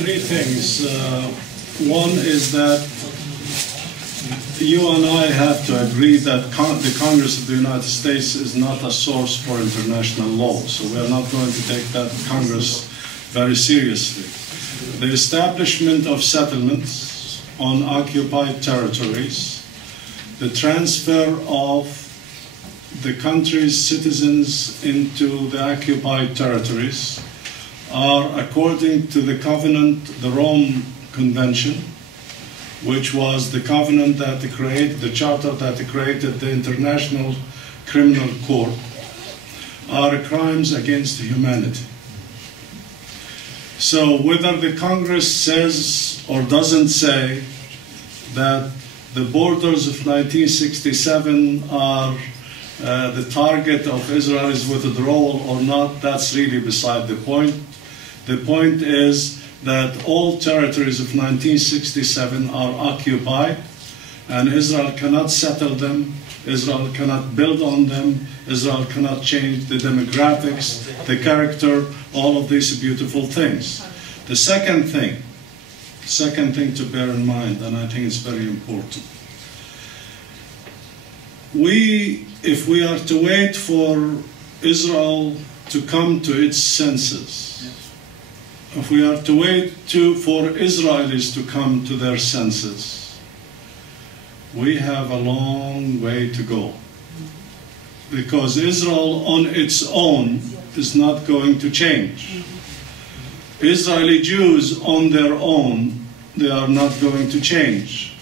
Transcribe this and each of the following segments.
Three things. One is that you and I have to agree that the Congress of the United States is not a source for international law, so we are not going to take that Congress very seriously. The establishment of settlements on occupied territories, the transfer of the country's citizens into the occupied territories are according to the covenant, the Rome Convention, which was the covenant that created, the charter that created the International Criminal Court, are crimes against humanity. So whether the Congress says or doesn't say that the borders of 1967 are the target of Israel's withdrawal or not, that's really beside the point. The point is that all territories of 1967 are occupied, and Israel cannot settle them, Israel cannot build on them, Israel cannot change the demographics, the character, all of these beautiful things. The second thing to bear in mind, and I think it's very important, if we are to wait for Israel to come to its senses, if we are to wait for Israelis to come to their senses, we have a long way to go. Because Israel on its own is not going to change. Israeli Jews on their own, they are not going to change.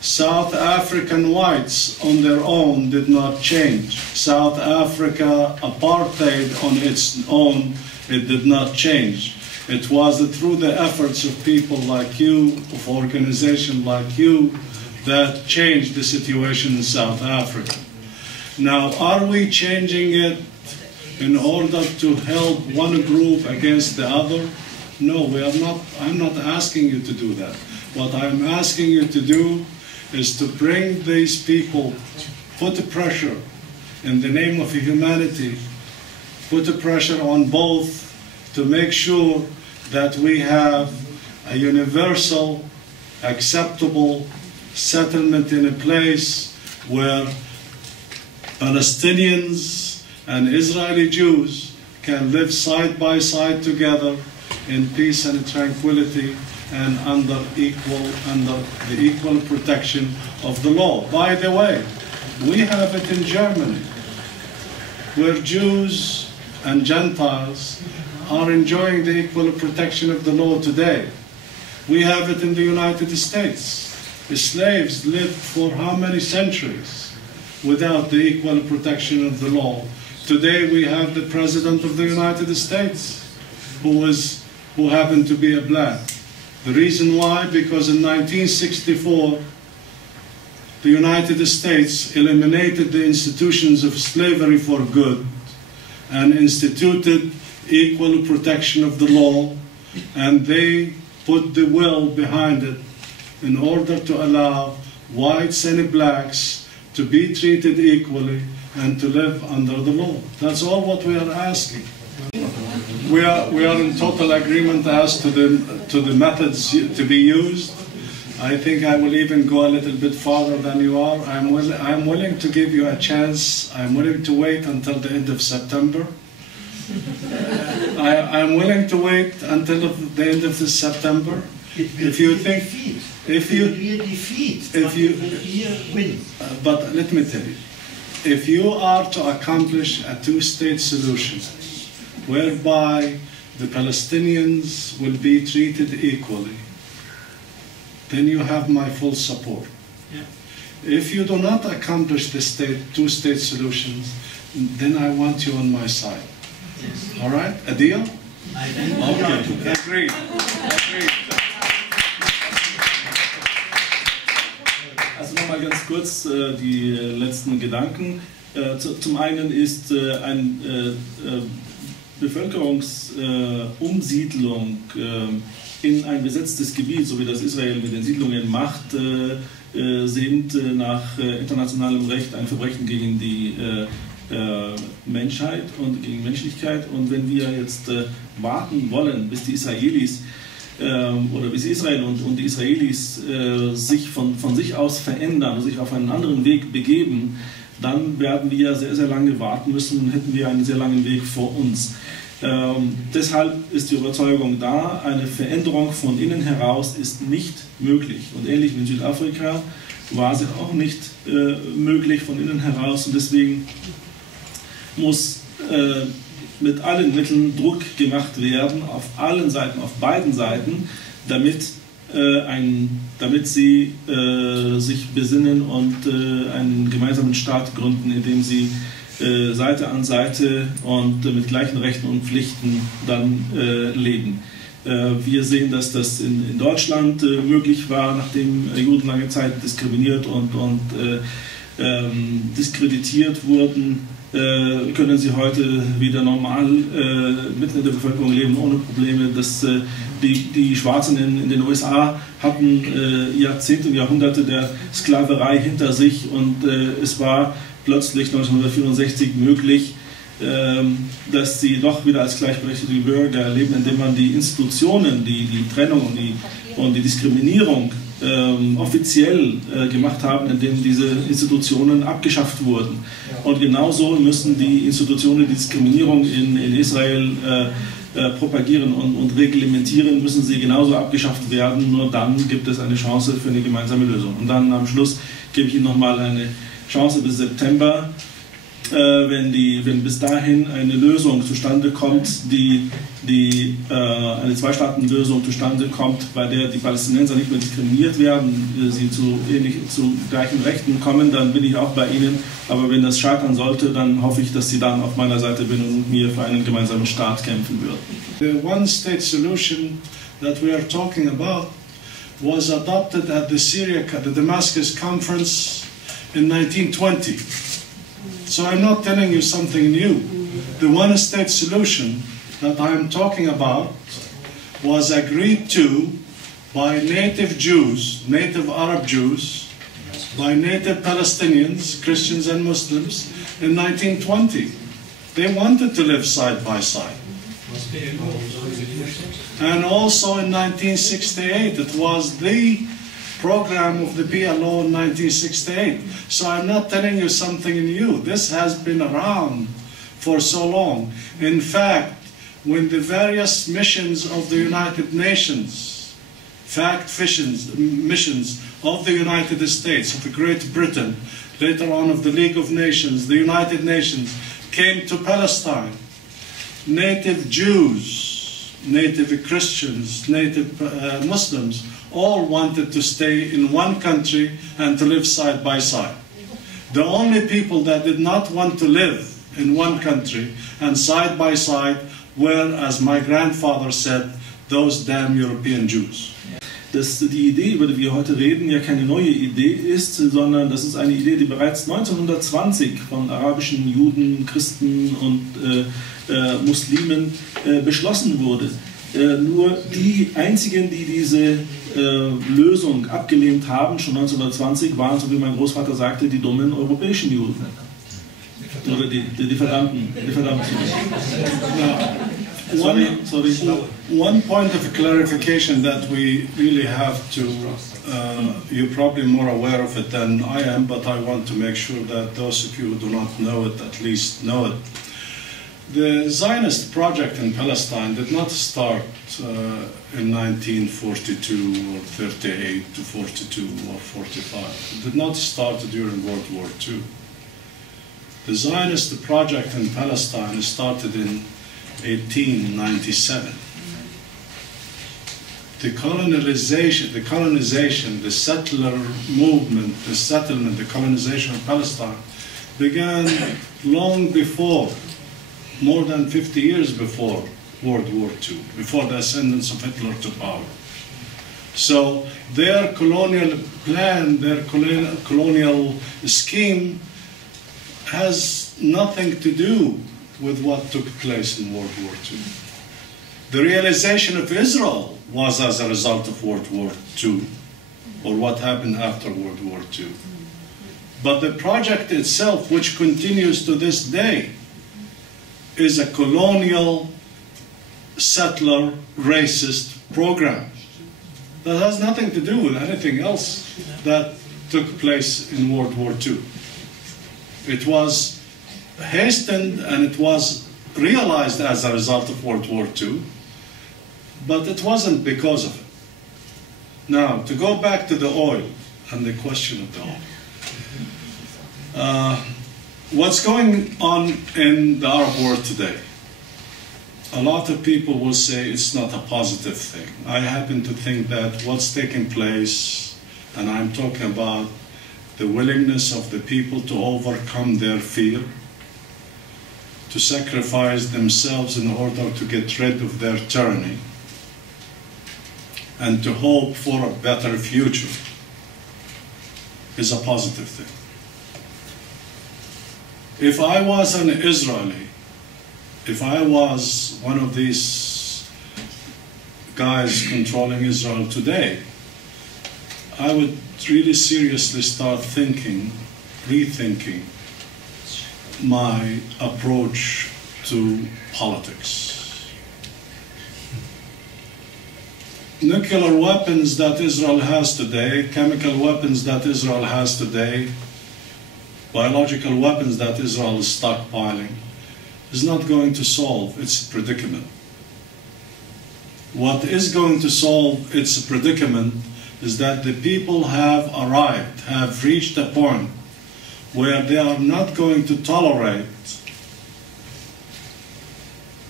South African whites on their own did not change. South Africa apartheid on its own, it did not change. It was through the efforts of people like you, of organizations like you, that changed the situation in South Africa. Now, are we changing it in order to help one group against the other? No, we are not. I'm not asking you to do that. What I'm asking you to do is to bring these people, put the pressure in the name of humanity, put the pressure on both to make sure that we have a universal, acceptable settlement in a place where Palestinians and Israeli Jews can live side by side together in peace and tranquility and under the equal protection of the law. By the way, we have it in Germany, where Jews and Gentiles are enjoying the equal protection of the law today. We have it in the United States. The slaves lived for how many centuries without the equal protection of the law? Today we have the President of the United States who happened to be a black. The reason why? Because in 1964, the United States eliminated the institutions of slavery for good and instituted equal protection of the law, and they put the will behind it in order to allow whites and blacks to be treated equally and to live under the law. That's all what we are asking. We are in total agreement as to the methods to be used. I think I will even go a little bit farther than you are. I'm willing to give you a chance. I'm willing to wait until the end of September. I'm willing to wait until the end of this September. If you think, but let me tell you, if you are to accomplish a two-state solution, whereby the Palestinians will be treated equally, then you have my full support. Yeah. If you do not accomplish the two-state solutions, then I want you on my side. Yes. All right? A deal? Okay. Agreed. Agreed. Also nochmal ganz kurz die letzten Gedanken. Zum einen ist Bevölkerungsumsiedlung in ein besetztes Gebiet, so wie das Israel mit den Siedlungen macht, sind nach internationalem Recht ein Verbrechen gegen die Menschheit und gegen Menschlichkeit. Und wenn wir jetzt warten wollen, bis die Israelis oder bis Israel und die Israelis sich von sich aus verändern und sich auf einen anderen Weg begeben, dann werden wir sehr, sehr lange warten müssen und hätten wir einen sehr langen Weg vor uns. Deshalb ist die Überzeugung da, eine Veränderung von innen heraus ist nicht möglich. Und ähnlich wie in Südafrika war sie auch nicht möglich von innen heraus. Und deswegen muss mit allen Mitteln Druck gemacht werden, auf allen Seiten, auf beiden Seiten, damit sie sich besinnen und einen gemeinsamen Staat gründen, in dem sie Seite an Seite und mit gleichen Rechten und Pflichten dann leben. Wir sehen, dass das in Deutschland möglich war, nachdem Juden lange Zeit diskriminiert und diskreditiert wurden, können sie heute wieder normal mitten in der Bevölkerung leben, ohne Probleme. Die Schwarzen in den USA hatten Jahrzehnte und Jahrhunderte der Sklaverei hinter sich und es war plötzlich 1964 möglich, dass sie doch wieder als gleichberechtigte Bürger leben, indem man die Institutionen, die Trennung und die Diskriminierung offiziell gemacht haben, indem diese Institutionen abgeschafft wurden. Und genauso müssen die Institutionen die Diskriminierung in Israel propagieren und reglementieren, müssen sie genauso abgeschafft werden. Nur dann gibt es eine Chance für eine gemeinsame Lösung. Und dann am Schluss gebe ich Ihnen nochmal eine Chance bis September, wenn bis dahin eine Lösung zustande kommt, eine Zwei-Staaten-Lösung zustande kommt, bei der die Palästinenser nicht mehr diskriminiert werden, sie zu gleichen Rechten kommen, dann bin ich auch bei Ihnen. Aber wenn das scheitern sollte, dann hoffe ich, dass Sie dann auf meiner Seite bin und mit mir für einen gemeinsamen Staat kämpfen würden. The one-state solution that we are talking about was adopted at the Damascus Conference in 1920. So I'm not telling you something new. The one-state solution that I'm talking about was agreed to by native Jews, native Arab Jews, by native Palestinians, Christians and Muslims in 1920. They wanted to live side by side. And also in 1968, it was the program of the PLO in 1968. So I'm not telling you something new. This has been around for so long. In fact, when the various missions of the United Nations, missions of the United States, of Great Britain, later on of the League of Nations, the United Nations, came to Palestine, native Jews, native Christians, native Muslims, all wanted to stay in one country and to live side by side. The only people that did not want to live in one country and side by side were, as my grandfather said, those damn European Jews. Dass die Idee, über die wir heute reden, ja keine neue Idee ist, sondern das ist eine Idee, die bereits 1920 von arabischen Juden, Christen und Muslimen beschlossen wurde. Nur die einzigen, die diese Lösung abgelehnt haben, schon 1920, waren, so wie mein Großvater sagte, die dummen europäischen Juden. Oder die verdammten. One point of clarification that we really have to, you're probably more aware of it than I am, but I want to make sure that those of you who do not know it at least know it. The Zionist project in Palestine did not start in 1942 or 38 to 42 or 45. It did not start during World War II. The Zionist project in Palestine started in 1897. The colonization, the settler movement, the colonization of Palestine began long before, more than 50 years before World War II, before the ascendance of Hitler to power. So their colonial plan, their colonial scheme has nothing to do with what took place in World War II. The realization of Israel was as a result of World War II, or what happened after World War II. But the project itself, which continues to this day, is a colonial, settler, racist program that has nothing to do with anything else that took place in World War II. It was hastened and it was realized as a result of World War II, but it wasn't because of it. Now, to go back to the oil and the question of the oil. What's going on in the Arab world today? A lot of people will say it's not a positive thing. I happen to think that what's taking place, and I'm talking about the willingness of the people to overcome their fear, to sacrifice themselves in order to get rid of their tyranny, and to hope for a better future, is a positive thing. If I was an Israeli, if I was one of these guys controlling Israel today, I would really seriously start thinking, rethinking my approach to politics. Nuclear weapons that Israel has today, chemical weapons that Israel has today, biological weapons that Israel is stockpiling, is not going to solve its predicament. What is going to solve its predicament is that the people have arrived, have reached a point where they are not going to tolerate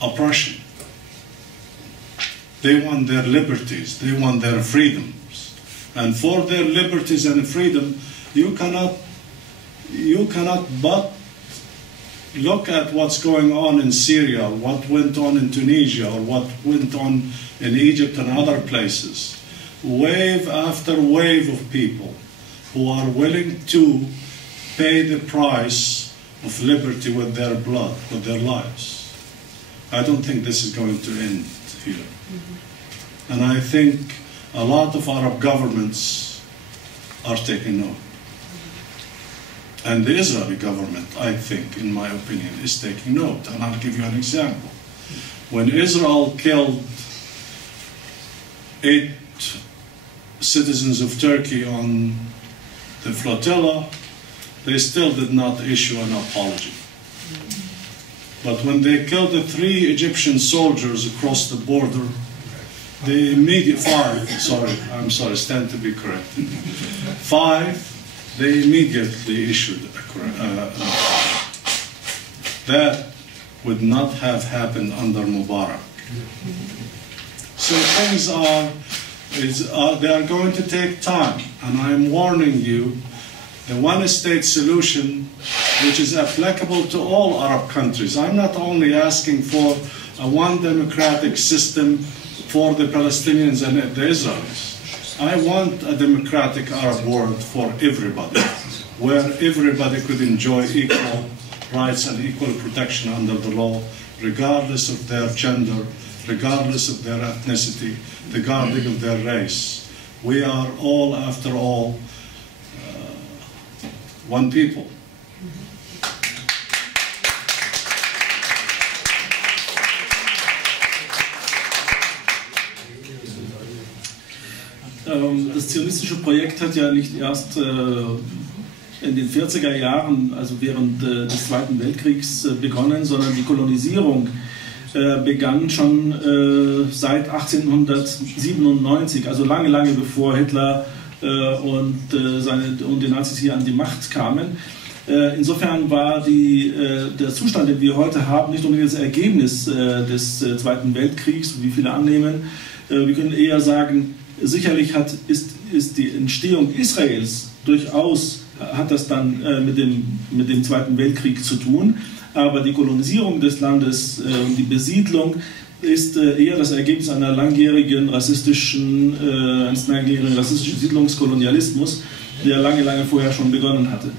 oppression. They want their liberties, they want their freedoms. And for their liberties and freedom, you cannot but look at what's going on in Syria, what went on in Tunisia, or what went on in Egypt and other places. Wave after wave of people who are willing to pay the price of liberty with their blood, with their lives. I don't think this is going to end here. And I think a lot of Arab governments are taking note. And the Israeli government, I think, in my opinion, is taking note. And I'll give you an example. When Israel killed 8 citizens of Turkey on the flotilla, they still did not issue an apology. But when they killed the 3 Egyptian soldiers across the border, the immediate 5, stand to be corrected. 5, they immediately issued a that would not have happened under Mubarak. So things they are going to take time, and I'm warning you, the one-state solution, which is applicable to all Arab countries. I'm not only asking for a one democratic system for the Palestinians and the Israelis. I want a democratic Arab world for everybody, where everybody could enjoy equal rights and equal protection under the law, regardless of their gender, regardless of their ethnicity, regardless of their race. We are all, after all, one people. Das zionistische Projekt hat ja nicht erst in den 40er Jahren, also während des Zweiten Weltkriegs, begonnen, sondern die Kolonisierung begann schon seit 1897, also lange, lange bevor Hitler und die Nazis hier an die Macht kamen. Insofern war der Zustand, den wir heute haben, nicht unbedingt das Ergebnis des Zweiten Weltkriegs, wie viele annehmen. Wir können eher sagen, sicherlich ist die Entstehung Israels durchaus, hat das dann mit dem Zweiten Weltkrieg zu tun, aber die Kolonisierung des Landes, die Besiedlung ist eher das Ergebnis eines langjährigen rassistischen Siedlungskolonialismus, der lange, lange vorher schon begonnen hatte.